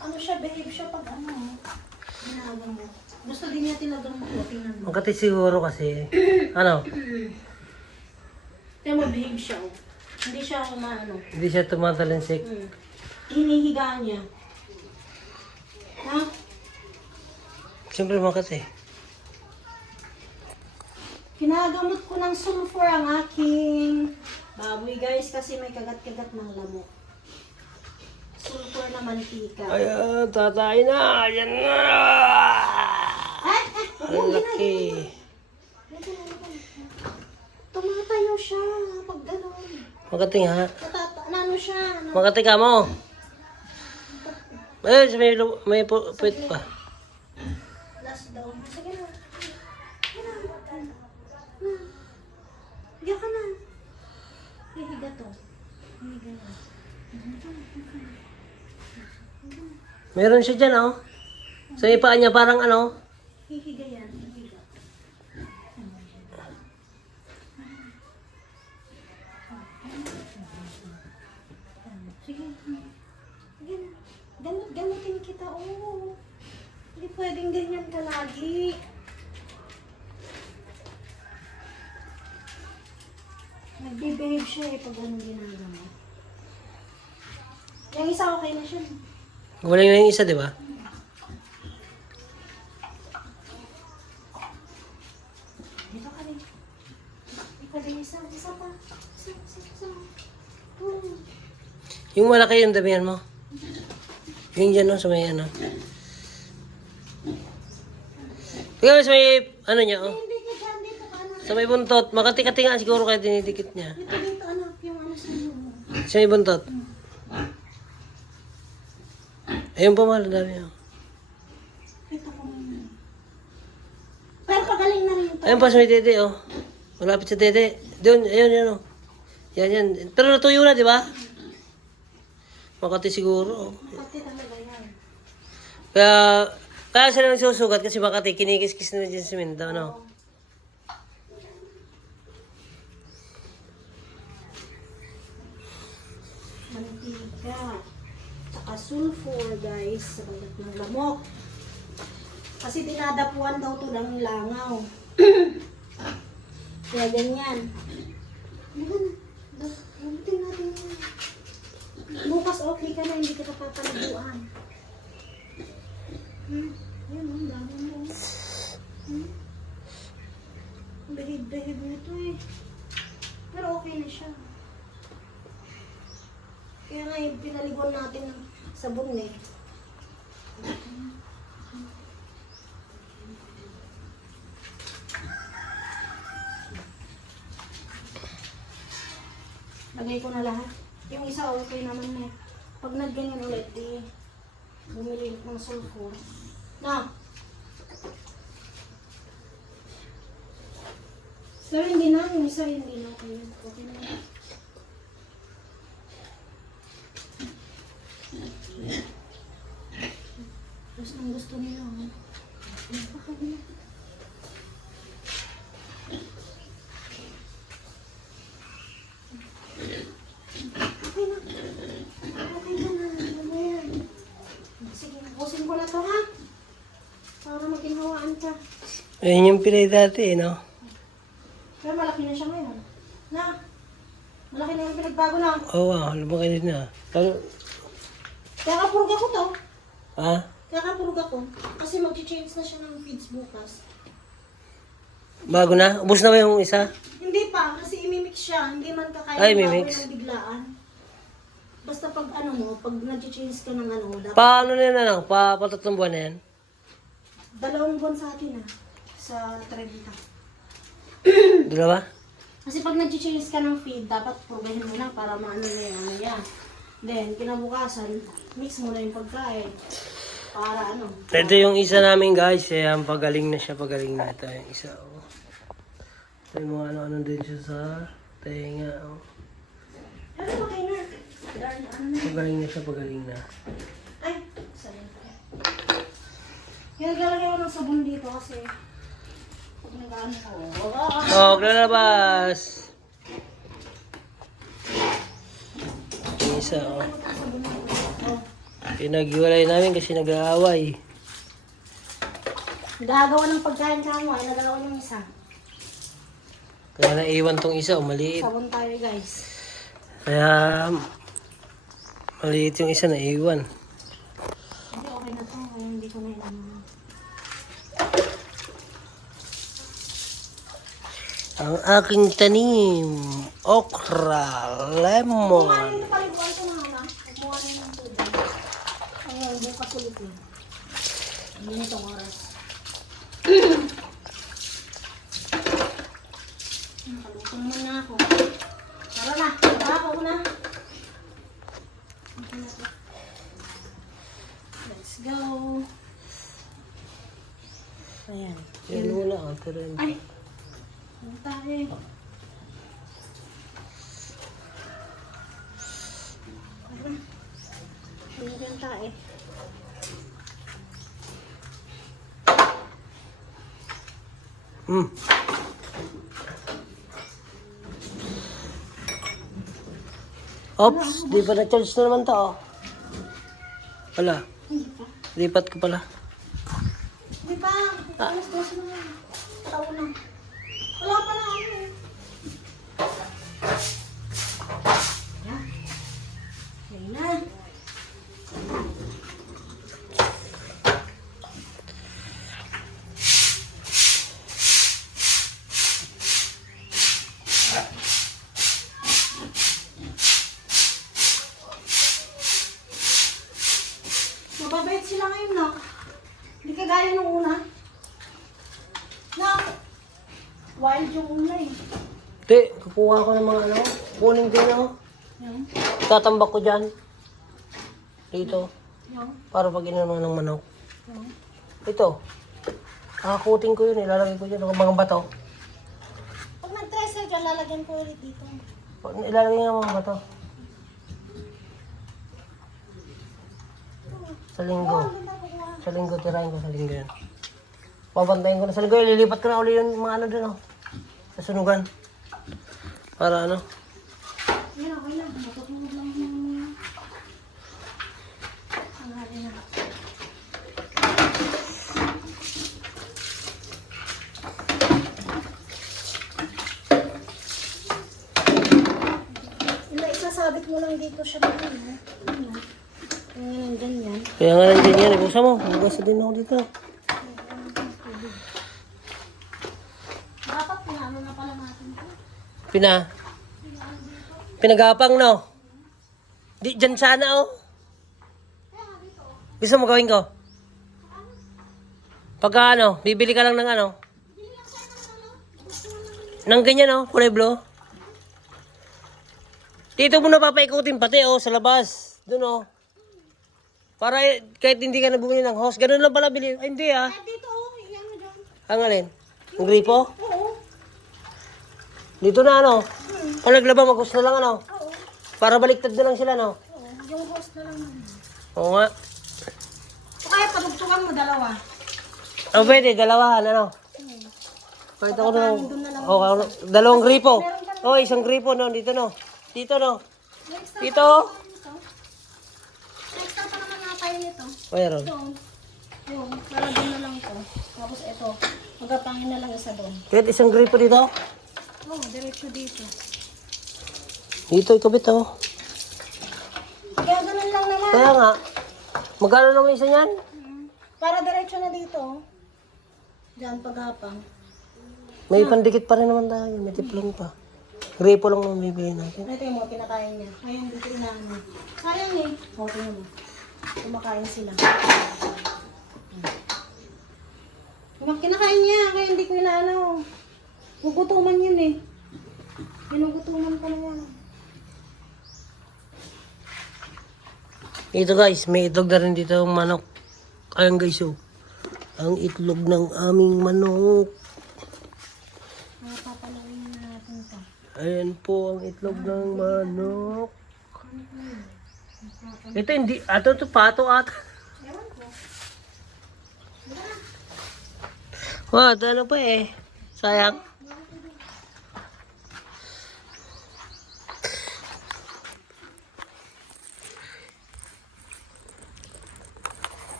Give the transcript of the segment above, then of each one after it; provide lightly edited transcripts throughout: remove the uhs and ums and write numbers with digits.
Ano siya, behave siya pag ano, ginagang mo. Gusto din niya tinagang mo, tingnan mo. Makati siguro kasi, ano, Kaya mo, behave siya, oh. Hindi siya umaano. hindi siya tumatalinsik. Hinihigaan niya. Ha? Siyempre Makati. Kinagamot ko ng sulfur ang aking baboy, guys, kasi may kagat-kagat ng lamok. Sulfur na mantika. Ayan, tatay na. Ayan na. Ay! Ang laki. Tumatayo siya pag gano'n. Makati nga. Ano siya? Ano? Makati ka mo. Ayun, may puwit pa. Last daw. Sige na. Sige na. Higa ka na. Higa to. Higa na. Meron siya dyan, oh. Sa ipaan niya parang ano. Hihiga yan. Hihiga. Sige. Sige na. Gamutin kita. Oo. Hindi pwedeng ganyan ka lagi. Nagbe-behave siya eh pag anong ginagawa. Yung isa okay na siya. Galing na yung isa, di ba? Dito ka rin. Dito rin isa. Isa pa. Isa. Yung malaki yung damihan mo. Yung dyan, no, sa may ano. Tingnan mo sa may, ano niya, oh. Hindi ka dyan. Dito ka na. Sa may buntot. Makati-kati nga siguro kaya dinidikit niya. Dito anak. Yung ano sa iyo. Sa may buntot. Ayun pa mahal, dami, oh. Dito ko na. Pero pagaling na rin ito. Ayun pa sa may tete, oh. Malapit sa tete. Doon, ayun, oh. Yan. Pero natuyo na, di ba? Makati siguro, oh. Pati talaga yan. Kaya sila nagsusugat kasi Makati, kinikis-kis na dyan sa minto, ano? Mantika. Tsaka sulfur, guys. Sa balat ng lamok. Kasi dinadapuan daw to ng langaw. Kaya ganyan. Ano na? Gamutin natin yan. Bukas okay ka na, hindi kita papaliguan. Yan, ang dami mo. Behave nito eh. Pero okay na siya. Kaya nga yung pinaliguan natin ng sabon eh. Lagay ko na lahat. Yung isa okay naman eh. Pag nagganyan ulit, bumili ng sulfur. Na! Pero hindi na. Yung isa hindi na. Okay, okay na. Gusto nila. Bakit na? Okay na. Ano yan? Sige, busin ko na to ha. Para maginhawaan ka. Ayun yung pilay dati, no? Pero malaki na siya ngayon. Na? Malaki na yung pinagbago na. Oo, lumaki na. Pero, Kaya kapurog ako to. ha? Kaya kapurog ako. Kasi mag-change na siya ng feeds bukas. Bago na? Ubus na ba yung isa? Hindi pa, kasi imimix siya. Hindi man kakaya Ay, ng imimix. ng biglaan. Basta pag ano mo, pag nag-change ka ng ano, dapat Paano na yan, ano? Patatlong buwan na yan? 2 buwan sa atin sa 30. Dalawa? Kasi pag nag-change ka ng feed, dapat purgahin mo na para maano na yung ano yan. Then, kinabukasan, mix mo na yung pagkain. Para ano. Ito yung isa namin guys, ang pagaling na siya, pagaling na. Ito yung isa, oh. May mga ano-ano din siya sa tenga, oh. Ano ba kayo na? Ano na? Pagaling na siya, pagaling na. Ay, sabi ko. Yung naglalagay ko ng sabon dito kasi pag nag-ano ko. Oh, lalabas! Yung isa, oh. Sabon dito. Oh. Pinag-iwalay namin kasi nag-aaway. Nagagawa ng pagkain ka mo, ay nagagawa yung isa. Kaya naiwan tong isa, maliit. Sabon tayo guys. Kaya maliit yung isa, naiwan. Hindi, okay na to. Kaya hindi ko na ilan. Ang aking tanim, okra, lemon. Kumain na paliguan ko na hana. Kumuha na yung tubig. Ayun, bukas ulit yun. Hindi itong oras. Nakaluto naman na ako. Tara na, trabaho ko na. Let's go. Ayan. Yan wala, pero Ay! Ano tayo? Ano yan tayo? Oops, di pa na-charge na naman to, oh. Wala, Hindi pa. lipat ko pala. Hindi pa. Alas 12 na nga. Tao na. Wala pa na ano eh. Ayan. Okay na. Mababait sila ngayon na. Hindi kagaya nung una. Na, wild yung una eh. Hindi, kukuha ko ng mga ano, kuning din, oh. Yan. Tatambak ko dyan. Dito, Yan. para pag inanuan ng manok. Yan. Ito, kakakuting ko yun, ilalagay ko dyan, ng mga bato. Pag nag-tracer ka, lalagyan ko ulit dito. Ilalagay ng mga bato. Sa linggo. Sa linggo, tirahin ko sa linggo yan. Pabantayin ko na sa linggo, ililipat ko na ulit yung mga ano dun, oh. Sa sunugan. Para ano. Yan, okay lang. Matutulog lang yung... Ang hali na. Isasabit mo lang dito siya na ano. Ano. Kaya nandyan yan. Kaya nga nandiyan yan, ibusa mo. Ibusa din ako dito. Dapat pinaano na pala natin ito. Pinagapang, no? Di, dyan sana, oh. Gusto mo gawin ko? Pagka ano, bibili ka lang ng ano? Nang ganyan, oh, kulay blue. Dito mo na papaikutin pati, oh, sa labas. Doon, oh. Para kahit hindi ka na bumili ng hose, ganun lang pala bili. Ay, hindi, ah. Dito, oh. Yan mo dyan. Ang alin? Ang gripo? Oo. Dito na, ano? Kung naglaba, mag-hose na lang, ano? Oo. Para baliktad na lang sila, no? Oo. Yung host na lang naman. Oo nga. O kaya patugtugan mo dalawa. Oh, pwede, dalawahan, ano? Pwede ako na. Oh, dalawang gripo. Oh, isang gripo, no? Dito, no? Dito, no? Dito. Extra pa naman na tayo nito. Mayroon. Yung, lalagyan na lang ito. Tapos ito, magapangin na lang isa doon. Kahit isang gripo dito. Oo, diretso dito. Dito, ikabit, oh. Kaya ganun lang naman. Kaya nga. Magkano naman isa niyan? Para diretso na dito. Diyan, paghapang. May pandikit pa rin naman tayo. May tiplon pa. Gripo lang naman bibili natin. Ito yung mga kinakain niya. Ngayon dito inaano. Sayang eh. O, tingnan mo. Kumakain sila. Kinakain niya, kaya hindi ko inaano. Gugutuman yun eh. Ginugutuman ko na yan. Ito guys, may itlog na rin dito ang manok. Ayan guys, oh. Ang itlog ng aming manok. Papalawin na natin ito. Ayan po ang itlog ng manok. Ito hindi, ato to pato ata. Ewan ko. What, ano pa eh. Sayang.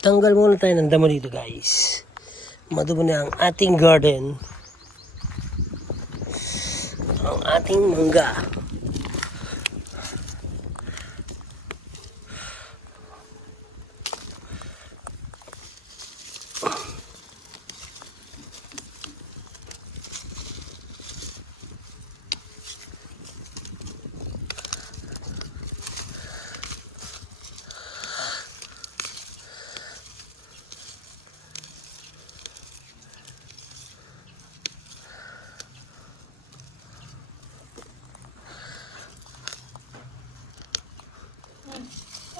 Tanggal muna tayo ng damo dito guys. Madamo na ang ating garden. Ang ating mangga.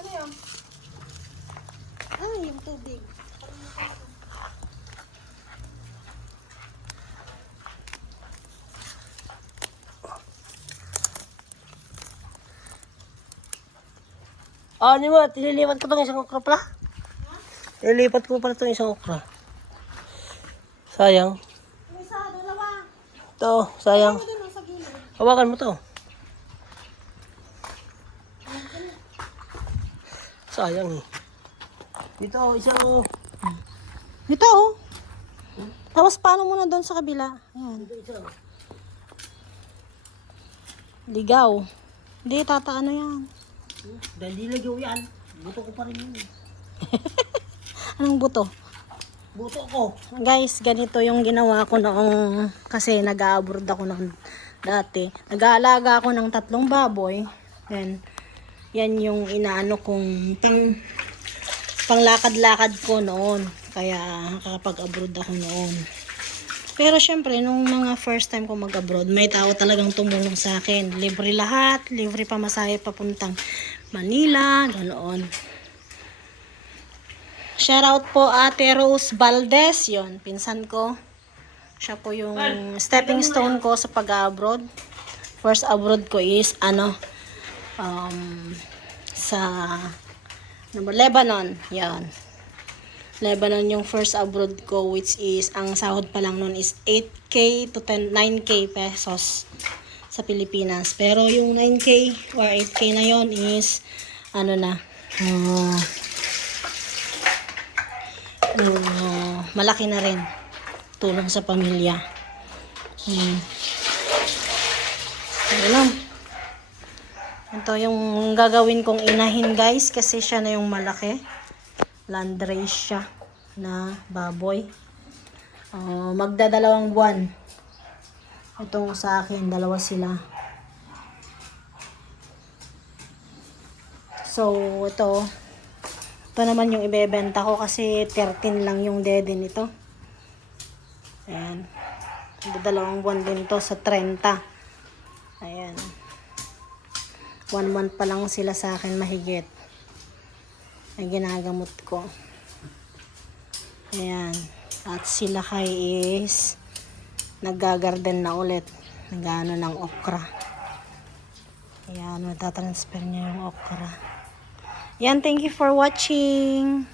Ano yun? Ay, yung tubig. Ah, ano mo? Ililipat ko itong isang okra pala. Ililipat ko pala itong isang okra. Sayang. May isa, dalawa. Ito, sayang. Ano dun sa gilid? Hawakan mo to. Sayang eh. Dito, isang... Ito oh. Tapos paano muna doon sa kabila? Ayan. Dito, isang... Ligaw. Hindi, tataano yan. Dahil dilagaw yan. Buto ko pa rin yun. Anong buto? Buto ko. Guys, ganito yung ginawa ko noong kasi nag-abroad ako noon dati. Nag-aalaga ako ng 3 baboy. Then, yan yung inaano kong panglakad-lakad ko noon. Kaya nakakapag-abroad ako noon. Pero syempre, nung mga first time ko mag-abroad, may tao talagang tumulong sa akin. Libre lahat, libre pamasahe papuntang Manila, ganoon. Shoutout po Ate Rose Valdez, yon pinsan ko. Siya po yung stepping stone ko sa pag-abroad. First abroad ko is sa Lebanon, yan. Lebanon yung first abroad ko, which is ang sahod pa lang nun is 8K to 9K pesos sa Pilipinas. Pero yung 9K or 8K na yon is malaki na rin. Tulong sa pamilya. Ayun lang. Ito yung gagawin kong inahin guys kasi siya na yung malaki. Landrace siya na baboy. Magdadalawang buwan. Itong sa akin, 2 sila. So, ito naman yung ibebenta ko kasi 13 lang yung dede nito. Ayan. Magdadalawang buwan din to sa 30. Ayan. 1 month pa lang sila sa akin mahigit. Ay ginagamot ko. Ayan. At sila kay is naggagarden na ulit. Nagano ng okra. Ayan. Matatransfer niya yung okra. Ayan. Thank you for watching.